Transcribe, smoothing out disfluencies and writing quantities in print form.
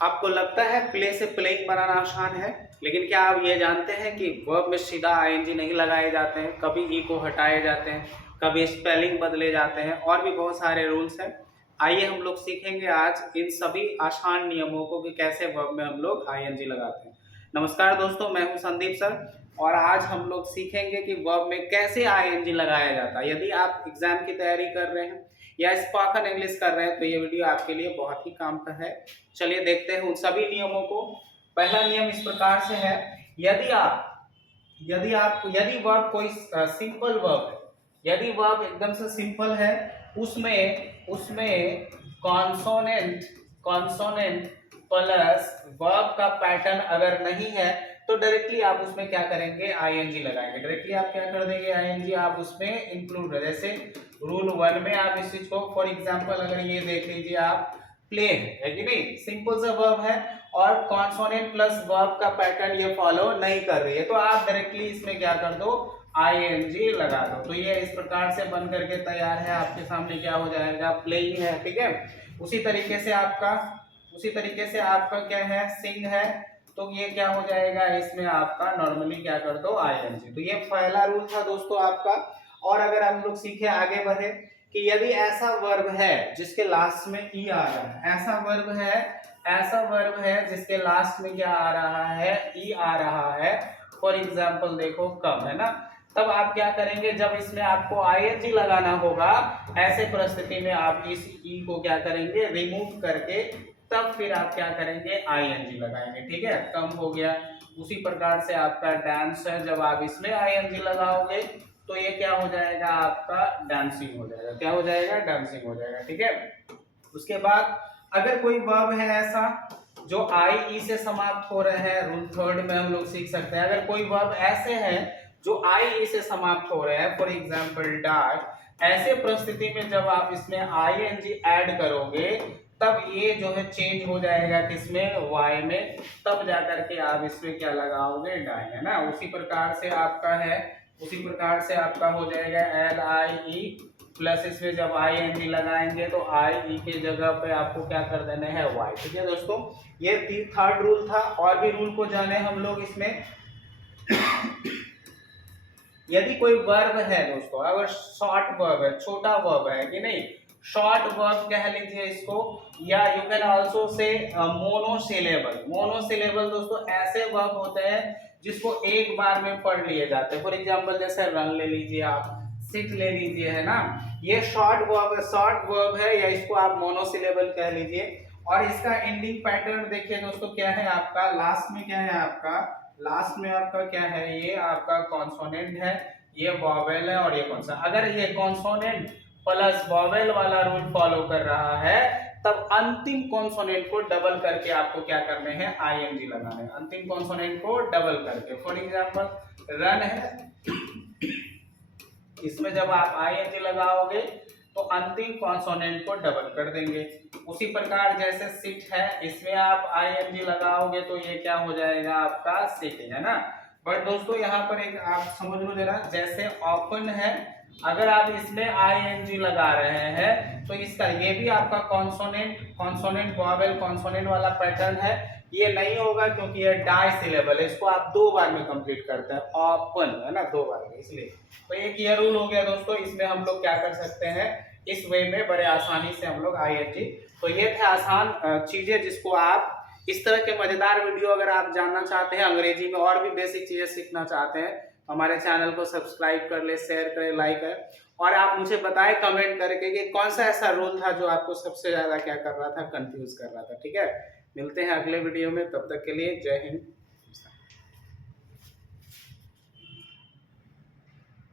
आपको लगता है प्ले से प्लेइंग बनाना आसान है, लेकिन क्या आप ये जानते हैं कि वर्ब में सीधा आईएनजी नहीं लगाए जाते हैं, कभी ई को हटाए जाते हैं, कभी स्पेलिंग बदले जाते हैं और भी बहुत सारे रूल्स हैं। आइए हम लोग सीखेंगे आज इन सभी आसान नियमों को कि कैसे वर्ब में हम लोग आईएनजी लगाते हैं। नमस्कार दोस्तों, मैं हूं संदीप सर और आज हम लोग सीखेंगे कि वर्ब में कैसे आईएनजी लगाया जाता है। यदि आप एग्जाम की तैयारी कर रहे हैं या स्पोकन इंग्लिश कर रहे हैं तो ये वीडियो आपके लिए बहुत ही काम का है। चलिए देखते हैं उन सभी नियमों को। पहला नियम इस प्रकार से है, यदि वर्ब कोई सिंपल वर्ब है, यदि वर्ब एकदम से सिंपल है, उसमें कॉन्सोनेंट प्लस वर्ब का पैटर्न अगर नहीं है तो डायरेक्टली आप उसमें क्या करेंगे, आईएनजी लगाएंगे। डायरेक्टली आप क्या कर देंगे, आईएनजी आप उसमें इंक्लूड, जैसे रूल 1 में आप इस चीज को, फॉर एग्जांपल अगर ये देख लीजिए आप, प्ले है कि नहीं, सिंपल सा वर्ब है और कॉन्सोनेंट प्लस वर्ब का पैटर्न ये फॉलो नहीं कर रही है, तो आप डायरेक्टली इसमें क्या कर दो, आईएनजी लगा दो। तो ये इस प्रकार से बन करके तैयार है, आपके सामने क्या हो जाएगा, प्लेइंग है, ठीक है। उसी तरीके से आपका क्या है, सिंग है, तो ये क्या हो जाएगा, इसमें आपका नॉर्मली क्या कर दो, आईएनजी। तो ये पहला रूल था दोस्तों आपका। और अगर हम लोग सीखे, आगे बढ़े कि यदि ऐसा वर्ब है जिसके लास्ट में ई आ रहा है, ऐसा वर्ब है जिसके लास्ट में क्या आ रहा है, ई आ रहा है, फॉर एग्जांपल देखो कम, है ना, तब आप क्या करेंगे, जब इसमें आपको आईएनजी लगाना होगा, ऐसे परिस्थिति में आप इस ई को क्या करेंगे, रिमूव करके तब फिर आप क्या करेंगे, आईएनजी लगाएंगे, ठीक है। कम हो गया। उसी प्रकार से आपका डांस है, जब आप इसमें आईएनजी लगाओगे तो ये क्या हो जाएगा, आपका डांसिंग हो जाएगा। क्या हो जाएगा, डांसिंग हो जाएगा, ठीक है। उसके बाद अगर कोई वर्ब है ऐसा जो आई ई से समाप्त हो रहे हैं, रूल 3 में हम लोग सीख सकते हैं। अगर कोई वर्ब ऐसे हैं जो आई ई से समाप्त हो रहे हैं, फॉर एग्जांपल डाई, ऐसे परिस्थिति में जब आप इसमें आईएनजी ऐड करोगे तब ये जो है चेंज हो जाएगा किसमें, वाई में, तब जाकर के आप इसमें क्या लगाओगे, डाई, है ना। उसी प्रकार से आपका हो जाएगा एल आई ई प्लस, इसमें जब आई एन जी लगाएंगे तो आई ई के जगह पे आपको क्या कर देना है, वाई, ठीक है दोस्तों। ये थर्ड रूल था। और भी रूल को जाने हम लोग इसमें। यदि कोई वर्ब है दोस्तों, अगर शॉर्ट वर्ब है, छोटा वर्ब है कि नहीं, शॉर्ट वर्ब कह लीजिए इसको, या you can also say monosyllable दोस्तों ऐसे वर्ब होते हैं जिसको एक बार में पढ़ लिए जाते हैं। फॉर एग्जांपल जैसे रन ले लीजिए आप, सिट ले लीजिए, है ना, ये शॉर्ट वर्ब है, या इसको आप मोनोसिलेबल कह लीजिए। और इसका एंडिंग पैटर्न देखिए दोस्तों, क्या है आपका, लास्ट में क्या है आपका, क्या है, ये आपका कॉन्सोनेंट है, ये वॉवेल है, और ये कौन सा, अगर ये कॉन्सोनेंट प्लस वॉवेल वाला रूल फॉलो कर रहा है तब अंतिम कॉन्सोनेंट को डबल करके आपको क्या करने हैं, आईएनजी लगाने हैं, अंतिम कॉन्सोनेंट को डबल करके। फॉर एग्जांपल रन है, इसमें जब आप आईएनजी लगाओगे तो अंतिम कॉन्सोनेंट को डबल कर देंगे। उसी प्रकार जैसे सिट है, इसमें आप आईएनजी लगाओगे तो ये क्या हो जाएगा, आपका सिटिंग, है ना। बट दोस्तों यहाँ पर एक आप समझ लो जरा, जैसे ओपन है, अगर आप इसमें आईएनजी लगा रहे हैं तो इसका ये भी आपका कॉन्सोनेंट वॉवेल कॉन्सोनेंट वाला पैटर्न है, ये नहीं होगा क्योंकि ये डाई सिलेबल है, इसको आप 2 बार में कंप्लीट करते हैं, ओपन, है ना, 2 बार में, इसलिए। तो एक ये रूल हो गया दोस्तों। इसमें हम लोग क्या कर सकते हैं, इस वे में बड़े आसानी से हम लोग आईएनजी। तो ये थे आसान चीजें जिसको आप, इस तरह के मजेदार वीडियो अगर आप जानना चाहते हैं, अंग्रेजी में और भी बेसिक चीजें सीखना चाहते हैं, हमारे चैनल को सब्सक्राइब कर ले, शेयर करें, लाइक करें, और आप मुझे बताएं कमेंट करके कि कौन सा ऐसा रूल था जो आपको सबसे ज्यादा क्या कर रहा था, कंफ्यूज कर रहा था, ठीक है। मिलते हैं अगले वीडियो में, तब तक के लिए जय हिंद।